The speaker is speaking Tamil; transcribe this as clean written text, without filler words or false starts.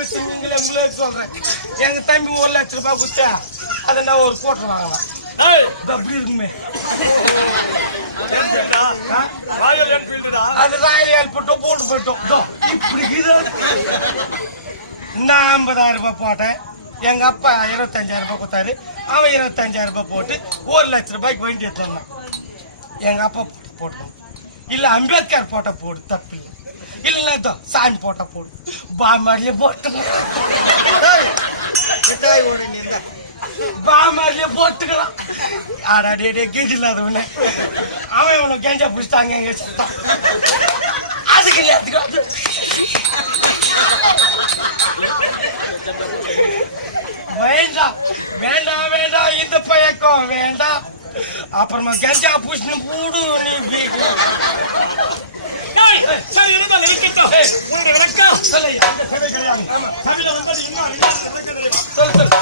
நீங்களே உங்களே சொல்றேன். எங்க தம்பி 1 லட்சம் ரூபாய் கொடுத்தா அதை நான் ஒரு கோட்டை வாங்கலாம். அப்படி இருக்குமே. அது ராயல் ஏற்பட்டோம் போட்டு போயிட்டோம். இப்படி நான் 50,000 ரூபாய் போட்டேன். எங்க அப்பா 25,000 ரூபாய் கொடுத்தாரு. அவன் 25,000 ரூபாய் போட்டு 1 லட்சம் ரூபாய்க்கு வண்டி எடுத்துருந்தான். எங்க அப்பா போட்டோம். இல்ல அம்பேத்கர் போட்டா போடு, தப்பு இல்லை. இல்ல சாமி போட்டா போடு, பாமாரிலே போட்டு பாமாரிலே போட்டுக்கலாம். ஆடாடே கேஜ் இல்லாதவன அவன் இவனை கெஞ்சா பிடிச்சிட்டாங்க. எங்க செத்தான் அதுக்கு வேண்டாம் வேண்டாம் வேண்டாம், இந்த பழக்கம் வேண்டாம். அப்புறமா கெஞ்சா பூசினு கூடு நீ வீக்கு. சரி இருந்தாலும் இருக்கட்டும். உங்களுடைய விளக்கம் சொல்ல கிடையாது. சொல்லு சொல்லு.